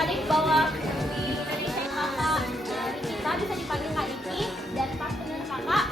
adik-adik bawa Indonesia kakak kita bisa dipanggil Kak Iki dan partner kakak.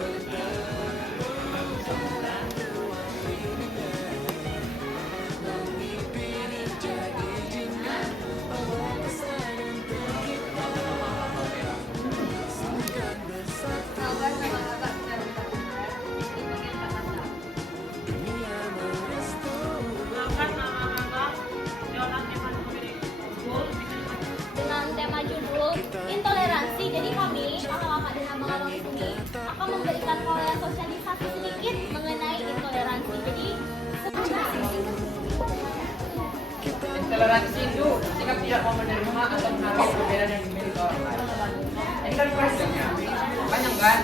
Dengan tema judul intoleransi, jadi kami kakak-kakak dan abang-abang di sini akan memberikan sosialisasi sedikit mengenai intoleransi. Jadi intoleransi itu sikap tidak mau menerima atau menghargai perbedaan yang dimiliki orang lain. Ini kan questionnya panjang kan?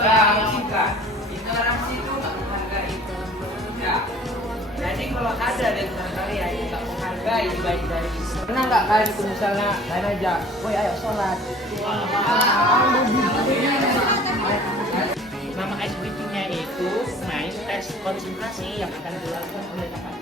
Nah, singkat. Intoleransi itu nggak menghargai. Ya. Jadi kalau ada dari antara kalian yang nggak menghargai baik dari pernah nggak kalian itu misalnya kalian aja, woi ayo sholat. Nama ice breaking-nya itu nice tes konsentrasi yang akan dilakukan oleh kakak.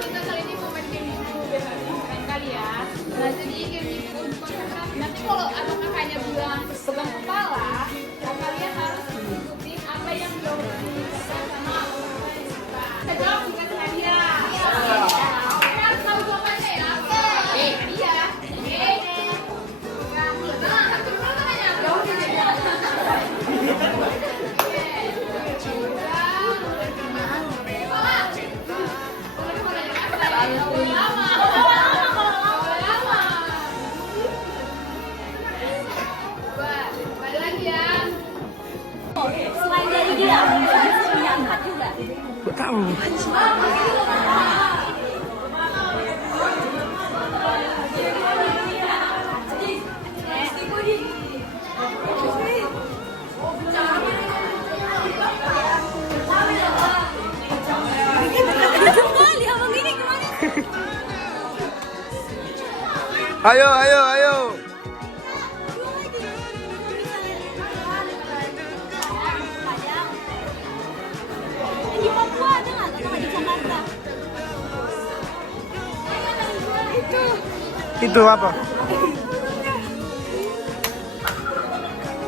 Kita kali ini mau main game itu keren kali ya. Nah jadi game itu untuk konsentrasi. Nanti kalau abang kakaknya bilang pegang kepala, ya kalian harus ikutin apa yang dilakukan sama abang kakaknya. Kita jawab dengan hadiah. Oke, harus tahu jawabannya ya. Iya. Nah, satu dulu tanya. Jauh aja. selain dari dia, punya empat juga. Tahu. Ayo, ayo, ayo. Di Papua ada nggak? Atau nggak di Jakarta? Itu apa?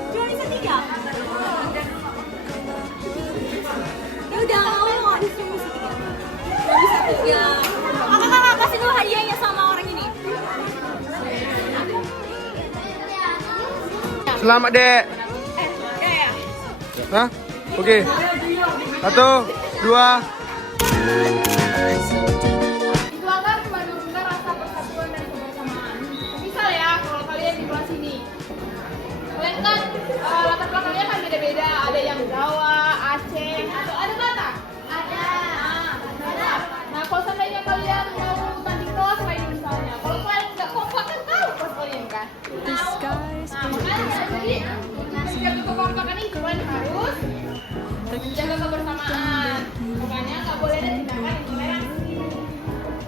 Cuma bisa 3. Ya udah, mau disuruh bisa 3. Nggak bisa 3. Kakak kasih dulu hadiahnya sama orang ini. Selamat, Dek. Hah? Oke. 1, 2. Dituangkan menurunkan rasa persatuan dan kebersamaan. Misal ya, kalau kalian di kelas ini, kalian kan latar belakangnya kan beda-beda. Ada yang Jawa, Aceh, atau ada Batak? Ada. Nah, kalau seandainya kalian mau tanding kelas kayak misalnya, kalau kalian nggak kompak kan tahu kelas kalian kan? Tahu. Nah, makanya jadi menjaga kekompakan itu kalian harus menjaga kebersamaan. Makanya nggak boleh ada tindakan intoleransi.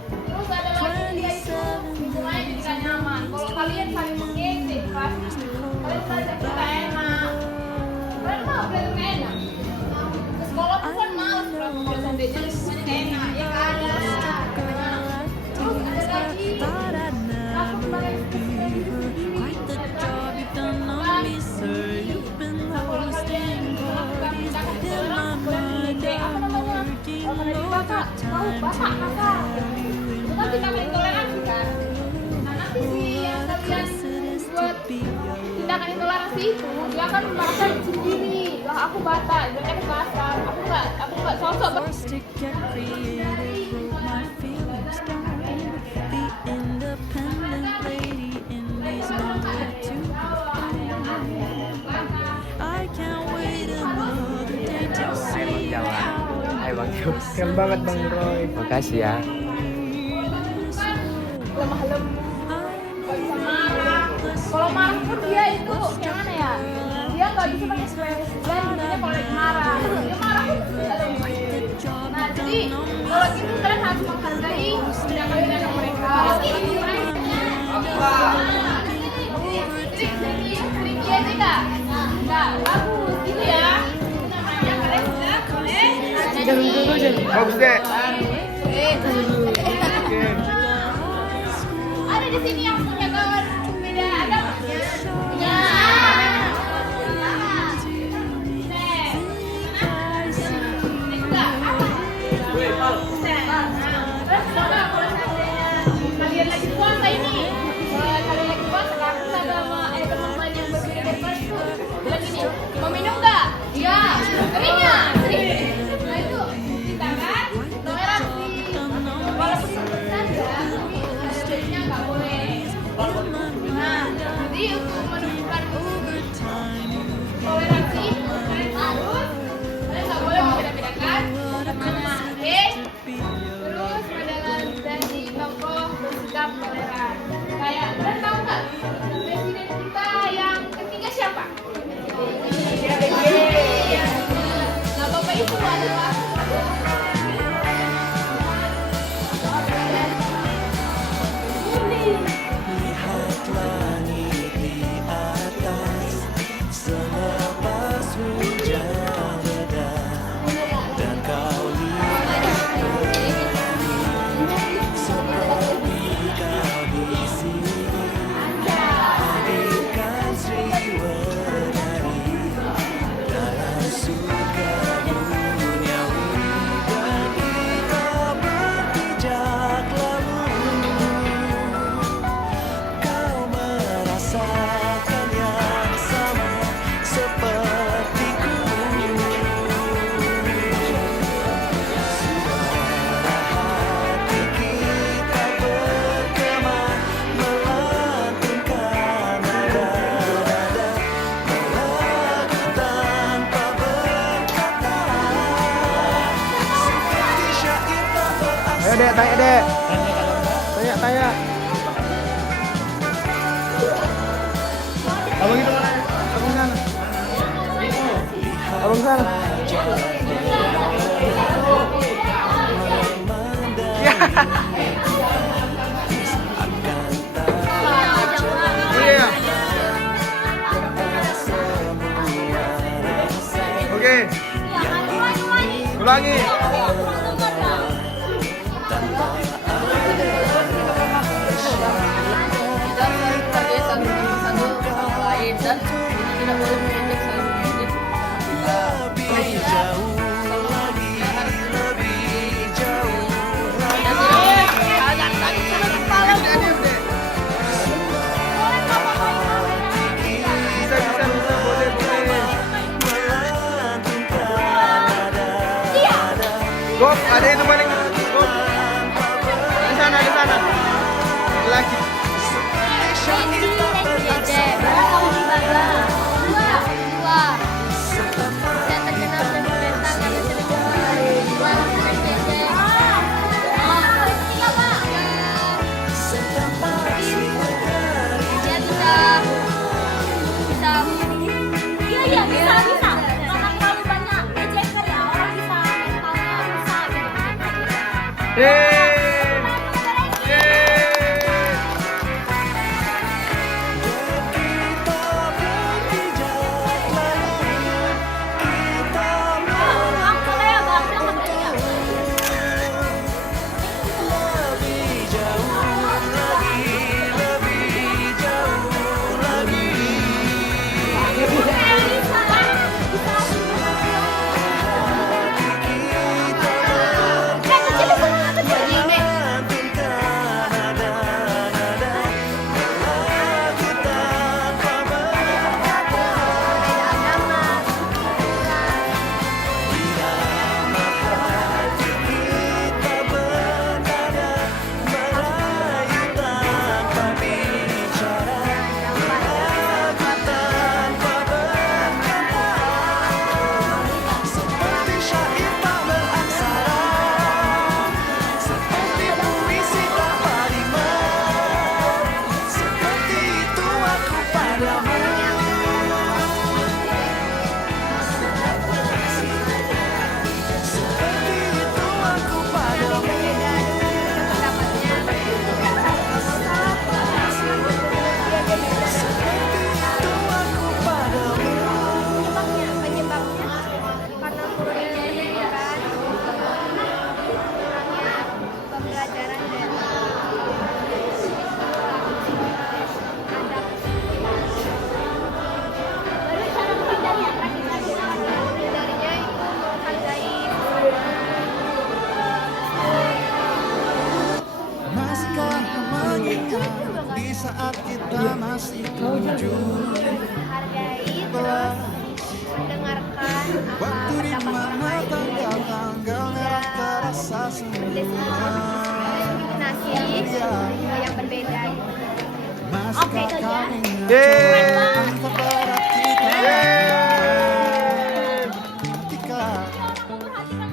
Terus ada lagi yaitu lingkungannya jadi nggak nyaman. Kalau kalian saling mengejek kelas, kalian belajar kita enak. Kalian mau belajar nggak enak? Ke sekolah pun kan malas kalau seandainya lingkungannya nggak enak, ya kan? Terus ada lagi langsung balik Bapak, itu kan tindakan intoleransi kan? Nah nanti sih yang kalian buat tindakan intoleransi itu, dia akan merasa sendiri. Lah aku Batak, dia kan kasar. Aku nggak cocok. Hai Bang Yus. Keren banget Bang Roy. Makasih ya. Lemah lembut, nggak bisa marah. Kalau marah pun dia itu gimana ya? Dia nggak bisa pakai ekspresi. Dan dia kalau lagi marah, dia marah pun tidak lembut. Nah jadi kalau gitu kalian harus menghargai tindakan mereka. Tricky aja kak? Nggak, bagus gitu ya. Namanya kalian sudah boleh. Bagus deh. Oke. tanya deh. Tanya. Abang itu mana? Abang sana. Abang sana. Ya. Iya. Oke. Ulangi. Kita harus terbiasa dengan satu sama lain dan tidak boleh mengejek saling mengejek. Bisa, boleh. Gop, ada itu paling. Gop. Di sana. Lagi. Iya, bisa. Karena terlalu banyak ejekan ya, orang bisa mentalnya rusak gitu. saat kita masih kunjung Hargai terus dengarkan waktu di mana tanggal-tanggal merah terasa semua diskriminasi yang berbeda. masih kau Yeay. terberat kita ketika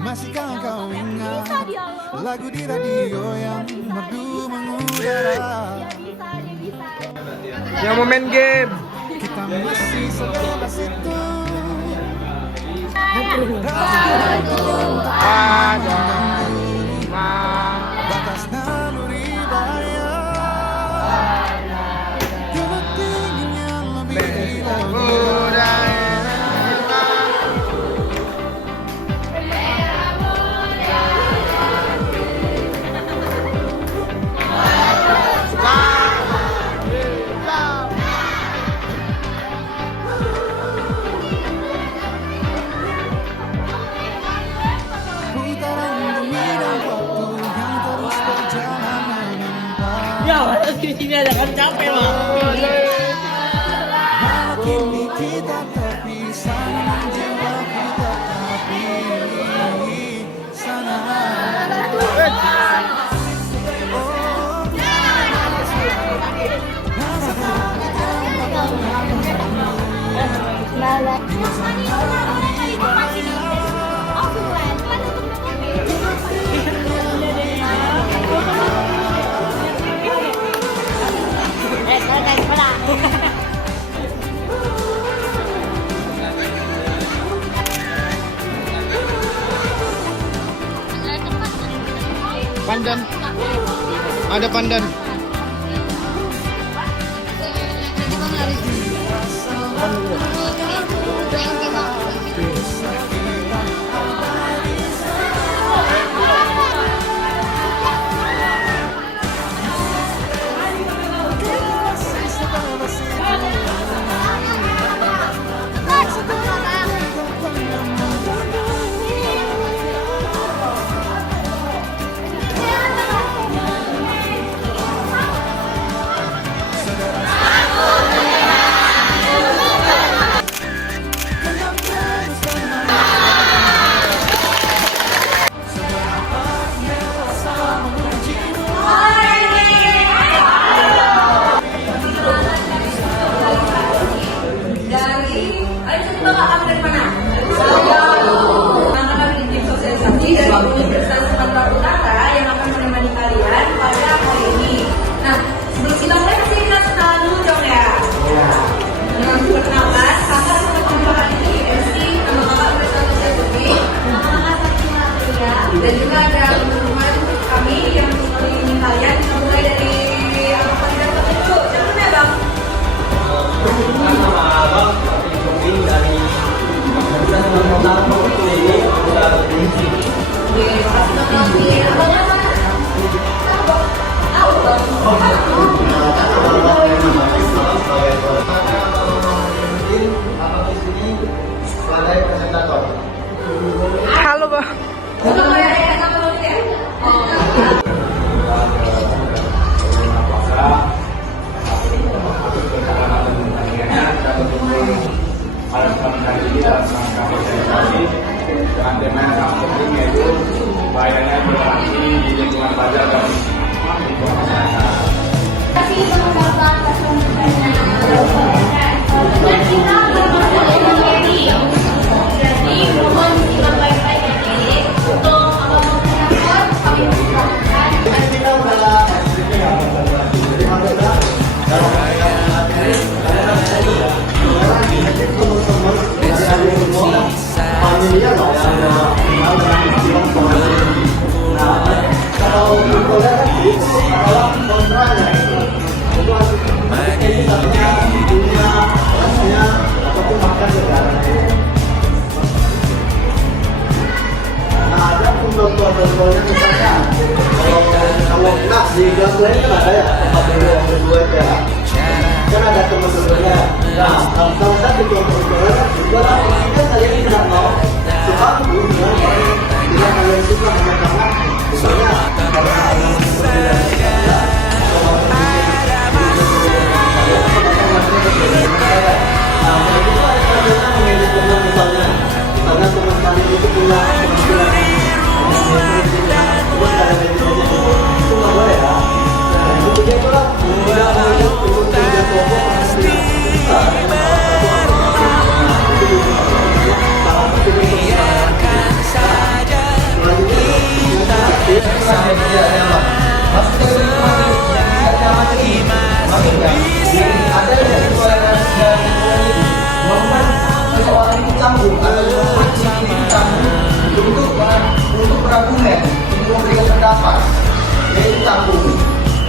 masih kau ingat lagu di radio yang merdu mengudara. Yang mau main game. Kita masih sebebas itu. Ada Batas naluri bahaya. Dulu dinginnya lebih budaya. putaran bumi dan waktu yang terus berjalan menimpa. Ya, masa sini ada kan capek lah. Malah kini kita terpisah namun jiwa kita tapi sana. Ada pandan. Universitas Sumatera Utara yang akan menemani kalian pada hari ini. Nah, sebelum kita mulai pasti kita kenalan dulu dong ya. Dengan perkenalan, kakak sama pembukaan ini MC, nama kakak Universitas Sumatera, nama kakak Fatima Atria, dan juga ada teman-teman kami yang mengelilingi kalian. Kita mulai dari angkatan yang tertentu. Jangan ya bang. Nama abang Pak Jokowi dari Universitas Sumatera Utara ini sudah berfungsi. Oke, makasih banget. Abang apa? Halo, Bang. Dengan tema yang sangat penting yaitu bahayanya toleransi di lingkungan pelajar dan lingkungan masyarakat. Dan kita bermasalah ini. Jadi mohon disimak baik-baik ya jadi untuk menonton kami persilakan. Contoh-contohnya misalnya kalau enak di kelas lain kan ada ya tempat dulu yang berdua ya kan ada teman-temannya. Nah salah satu contoh-contohnya juga kan kalian tidak mau suka dengan orang yang kalian suka hanya karena misalnya karena misalnya teman kalian itu punya untuk berargumen, untuk memberikan pendapat, yaitu takut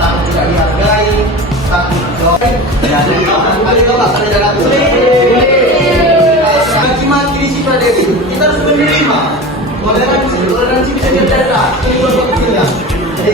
tidak dihargai, takut dijauhi, jadi bagi materi si Pradewi, kita harus menerima toleransi bisa terjadi, ini bukan kecilnya. Jadi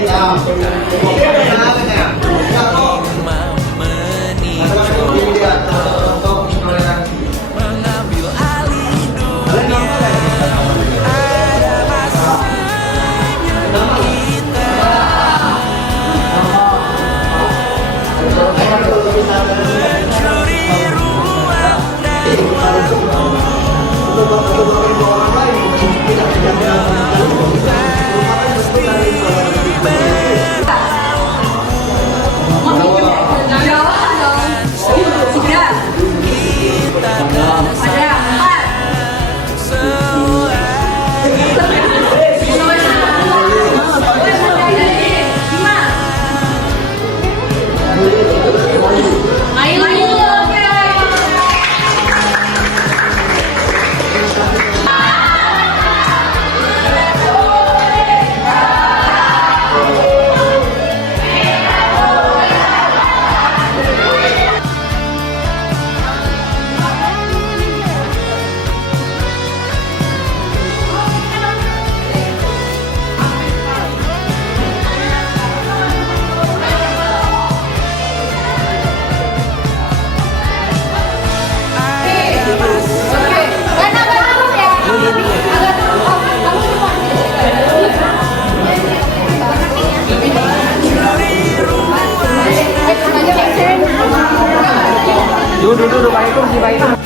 Duduk pakai kursi, pakai kursi.